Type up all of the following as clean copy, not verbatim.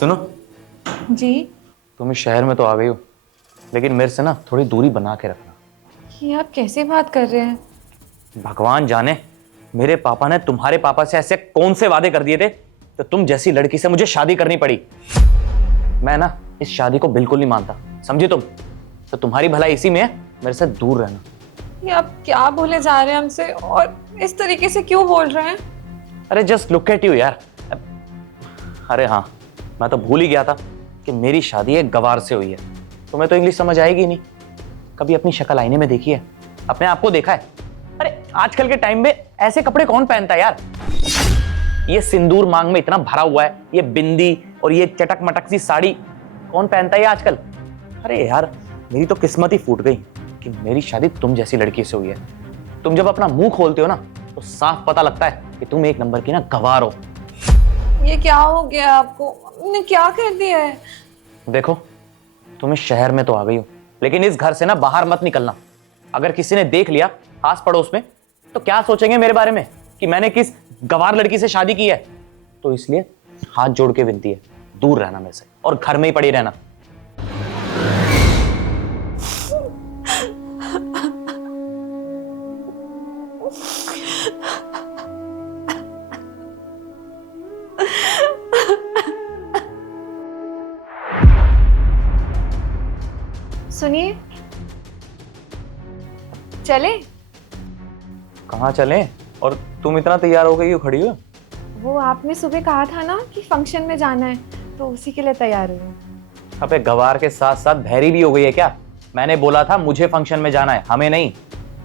सुनो जी। तुम इस शहर में तो आ गई हो, लेकिन मेरे से ना थोड़ी दूरी बना के रखना। ये आप कैसे बात कर रहे हैं? भगवान जाने मेरे पापा ने तुम्हारे पापा से ऐसे कौन से वादे कर दिए थे तो तुम जैसी लड़की से मुझे शादी करनी पड़ी। मैं ना इस शादी को बिल्कुल नहीं मानता, समझी तुम? तो तुम्हारी भलाई इसी में है, मेरे से दूर रहना। ये आप क्या बोले जा रहे हैं हमसे, और इस तरीके से क्यों बोल रहे हैं? अरे जस्ट लुक एट यू यार। अरे हाँ, मैं तो भूल ही गया था कि मेरी शादी एक गवार से हुई है। तुम्हें तो इंग्लिश समझ आएगी नहीं। कभी अपनी शक्ल आईने में देखी है? अपने आप को देखा है? अरे आजकल के टाइम में ऐसे कपड़े कौन पहनता है यार? ये सिंदूर मांग में इतना भरा हुआ है, ये बिंदी और ये चटक मटक सी साड़ी कौन पहनता है आजकल? अरे यार मेरी तो किस्मत ही फूट गई कि मेरी शादी तुम जैसी लड़की से हुई है। तुम जब अपना मुंह खोलते हो ना तो साफ पता लगता है कि तुम एक नंबर की ना गवार हो। ये क्या हो गया आपको? आपने क्या कर दिया है? देखो तुम इस शहर में तो आ गई हो, लेकिन इस घर से ना बाहर मत निकलना। अगर किसी ने देख लिया आस पड़ोस में तो क्या सोचेंगे मेरे बारे में कि मैंने किस गवार लड़की से शादी की है। तो इसलिए हाथ जोड़ के विनती है, दूर रहना मेरे से और घर में ही पड़ी रहना। सुनिए, चले? कहाँ चलें? और तुम इतना तैयार हो गई हो, खड़ी हो? वो आपने सुबह कहा था ना कि फंक्शन में जाना है, तो उसी के लिए तैयार हुई हूँ। अबे गवार के साथ साथ भैरी भी हो गई है क्या? मैंने बोला था मुझे फंक्शन में जाना है, हमें नहीं।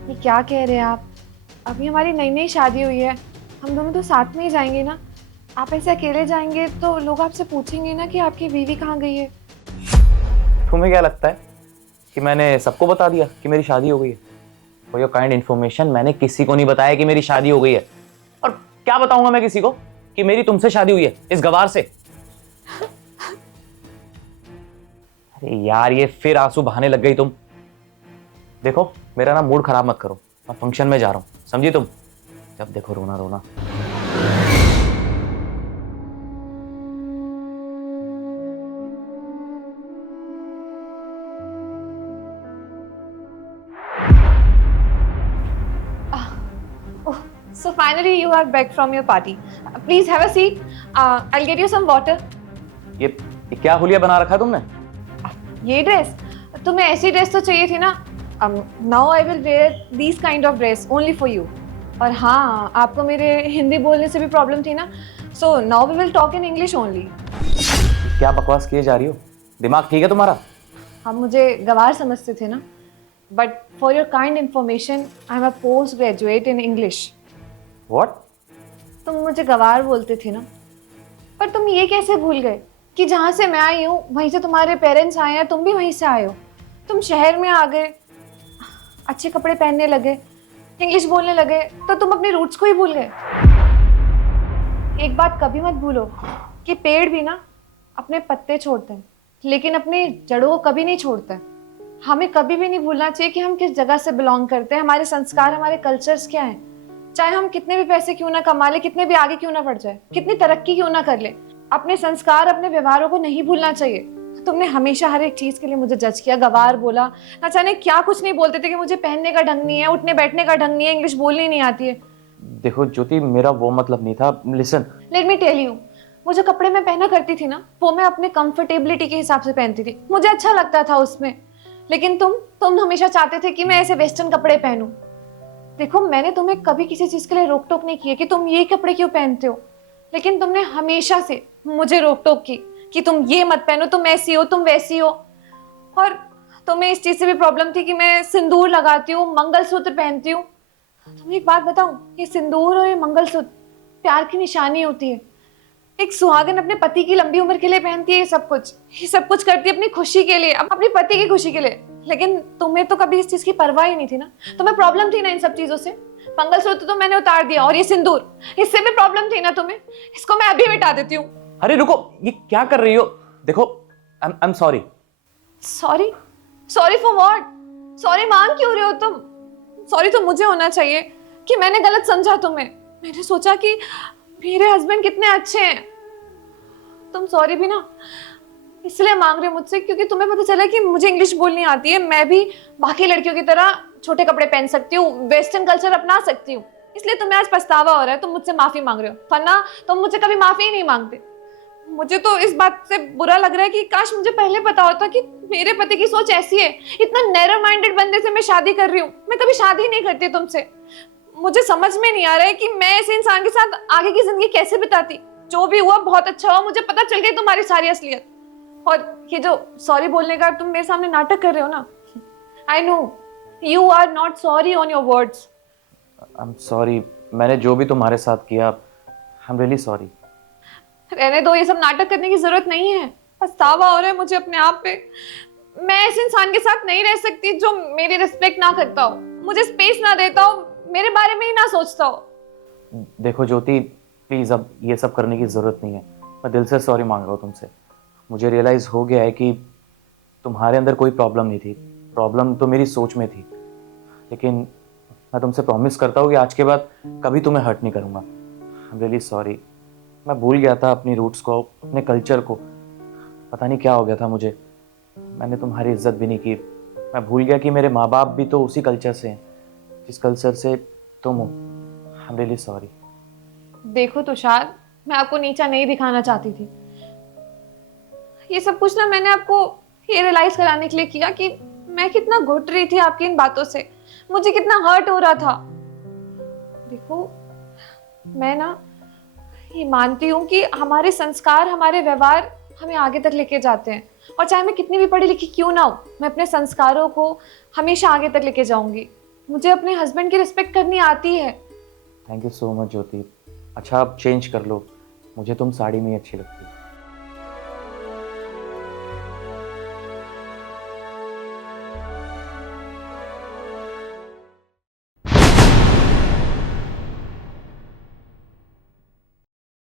ये क्या कह रहे हैं आप? अभी हमारी नई नई शादी हुई है, हम दोनों तो साथ में ही जाएंगे ना। आप ऐसे अकेले जाएंगे तो लोग आपसे पूछेंगे ना कि आपकी बीवी कहाँ गई है। तुम्हें क्या लगता है कि मैंने सबको बता दिया कि मेरी शादी हो गई है? फॉर योर काइंड इन्फॉर्मेशन, मैंने किसी को नहीं बताया कि मेरी शादी हो गई है। और क्या बताऊंगा मैं किसी को कि मेरी तुमसे शादी हुई है, इस गवार से? अरे यार ये फिर आंसू बहाने लग गई तुम। देखो मेरा ना मूड खराब मत करो, मैं फंक्शन में जा रहा हूं, समझी तुम? जब देखो रोना रोना। Oh, so finally you are back from your party. Please have a seat. I'll get you some water. ये क्या हुलिया बना रखा है तुमने? ये ड्रेस? तुम्हें ऐसी ड्रेस तो चाहिए थी ना। Now I will wear these kind of dress only for you. और हाँ, आपको मेरे हिंदी बोलने से भी प्रॉब्लम थी ना, so now we will talk in English only. क्या बकवास किए जा रही हो? दिमाग ठीक है तुम्हारा? हम मुझे गवार समझते थे ना, but for your kind information, I'm a postgraduate in English. What? तुम मुझे गवार बोलते थे ना, पर तुम ये कैसे भूल गए कि जहाँ से मैं आई हूँ वहीं से तुम्हारे पेरेंट्स आए हैं, तुम भी वहीं से आए हो। तुम शहर में आ गए, अच्छे कपड़े पहनने लगे, इंग्लिश बोलने लगे, तो तुम अपने रूट्स को ही भूल गए। एक बात कभी मत भूलो कि पेड़ भी ना अपने पत्ते छोड़ते हैं, लेकिन अपनी जड़ों को कभी नहीं छोड़ते। हमें कभी भी नहीं भूलना चाहिए कि हम किस जगह से बिलोंग करते हैं, हमारे संस्कार, हमारे कल्चर्स क्या हैं। चाहे हम कितने भी पैसे क्यों ना कमा ले, कितने भी आगे क्यों ना बढ़ जाए, कितनी तरक्की क्यों ना कर ले, अपने संस्कार, अपने व्यवहारों को नहीं भूलना चाहिए। तुमने हमेशा हर एक चीज के लिए मुझे जज किया, गवार बोला, ना जाने क्या कुछ नहीं बोलते थे कि मुझे पहनने का ढंग नहीं है, उठने बैठने का ढंग नहीं है, इंग्लिश बोलनी नहीं आती है। देखो ज्योति, मेरा वो मतलब नहीं था। Listen, let me tell you, वो जो कपड़े मैं पहना करती थी ना, वो मैं अपने कंफर्टेबिलिटी के हिसाब से पहनती थी, मुझे अच्छा लगता था उसमें। लेकिन तुम हमेशा चाहते थे कि मैं ऐसे वेस्टर्न कपड़े पहनूं। देखो मैंने तुम्हें कभी किसी चीज के लिए रोक टोक नहीं की है कि तुम ये कपड़े क्यों पहनते हो, लेकिन तुमने हमेशा से मुझे रोक टोक की कि तुम ये मत पहनो, तुम ऐसी हो, तुम वैसी हो। और तुम्हें इस चीज से भी प्रॉब्लम थी कि मैं सिंदूर लगाती हूँ, मंगलसूत्र पहनती हूँ। तुम्हें एक बात बताऊं, ये सिंदूर और ये मंगलसूत्र प्यार की निशानी होती है। एक सुहागन अपने पति की लंबी उम्र के लिए पहनती है ये सब कुछ करती है अपनी खुशी के लिए, अपने पति की खुशी के लिए। लेकिन तुम्हें तो कभी इस चीज की परवाह ही नहीं थी ना, तुम्हें प्रॉब्लम थी ना इन सब चीजों से। मंगलसूत्र तो मैंने उतार दिया, और ये सिंदूर, इससे भी प्रॉब्लम थी ना तुम्हें। इसको मैं अभी मिटा देती हूँ। अरे रुको, ये क्या कर रही हो? देखो आई am sorry. Sorry? Sorry for what? Sorry मांग क्यों रहे हो तुम? सॉरी तो मुझे होना चाहिए कि मैंने गलत समझा तुम्हें। मैंने सोचा कि मेरे हस्बैंड कितने अच्छे हैं, तुम सॉरी भी ना इसलिए मांग रहे हो मुझसे क्योंकि तुम्हें पता चला कि मुझे इंग्लिश बोलनी आती है, मैं भी बाकी लड़कियों की तरह छोटे कपड़े पहन सकती हूँ, वेस्टर्न कल्चर अपना सकती हूँ, इसलिए तुम्हें आज पछतावा हो रहा है, तुम मुझसे माफी मांग रहे हो, वरना तुम मुझसे कभी माफी ही नहीं मांगते। मुझे तो इस बात से बुरा लग रहा है कि काश मुझे पहले पता होता कि मेरे पति की सोच ऐसी है, इतना नैरो माइंडेड बंदे से मैं शादी कर रही हूँ, मैं कभी शादी नहीं करती तुमसे। मुझे समझ में नहीं आ रहा है कि मैं ऐसे इंसान के साथ आगे की जिंदगी कैसे बिताती। जो भी हुआ बहुत अच्छा हुआ, मुझे पता चल गई तुम्हारी सारी असलियत। और ये जो सॉरी बोलने का तुम मेरे सामने नाटक कर रहे हो ना, I know you are not sorry on your words. I am sorry, मैंने जो भी तुम्हारे साथ किया, आई एम रियली सॉरी। रहने दो, ये सब नाटक करने की जरूरत नहीं है। पछतावा हो रहा है मुझे अपने आप पे। मैं ऐसे इंसान के साथ नहीं रह सकती जो मेरी रिस्पेक्ट ना करता हो, मुझे स्पेस ना देता हो, मेरे बारे में ही ना सोचता हो। देखो ज्योति, प्लीज़ अब ये सब करने की ज़रूरत नहीं है। मैं दिल से सॉरी मांग रहा हूँ तुमसे। मुझे रियलाइज़ हो गया है कि तुम्हारे अंदर कोई प्रॉब्लम नहीं थी, प्रॉब्लम तो मेरी सोच में थी। लेकिन मैं तुमसे प्रॉमिस करता हूँ कि आज के बाद कभी तुम्हें हर्ट नहीं करूँगा। I am really sorry. मैं भूल गया था अपनी रूट्स को, अपने कल्चर को। पता नहीं क्या हो गया था मुझे, मैंने तुम्हारी इज्जत भी नहीं की। मैं भूल गया कि मेरे माँ बाप भी तो उसी कल्चर से हैं जिस कल्चर से तुम हो। I am really sorry. देखो तुषार, मैं आपको नीचा नहीं दिखाना चाहती थी। ये सब कुछ ना मैंने आपको ये रियलाइज कराने के लिए किया कि मैं कितना घुट रही थी आपकी इन बातों से, मुझे कितना हर्ट हो रहा था। देखो मैं ना ये मानती हूँ कि हमारे संस्कार, हमारे व्यवहार हमें आगे तक लेके जाते हैं, और चाहे मैं कितनी भी पढ़ी लिखी क्यों ना हो, मैं अपने संस्कारों को हमेशा आगे तक लेके जाऊंगी। मुझे अपने हस्बैंड की रिस्पेक्ट करनी आती है। थैंक यू सो मच ज्योति। अच्छा आप चेंज कर लो, मुझे तुम साड़ी में ही अच्छी लगती है।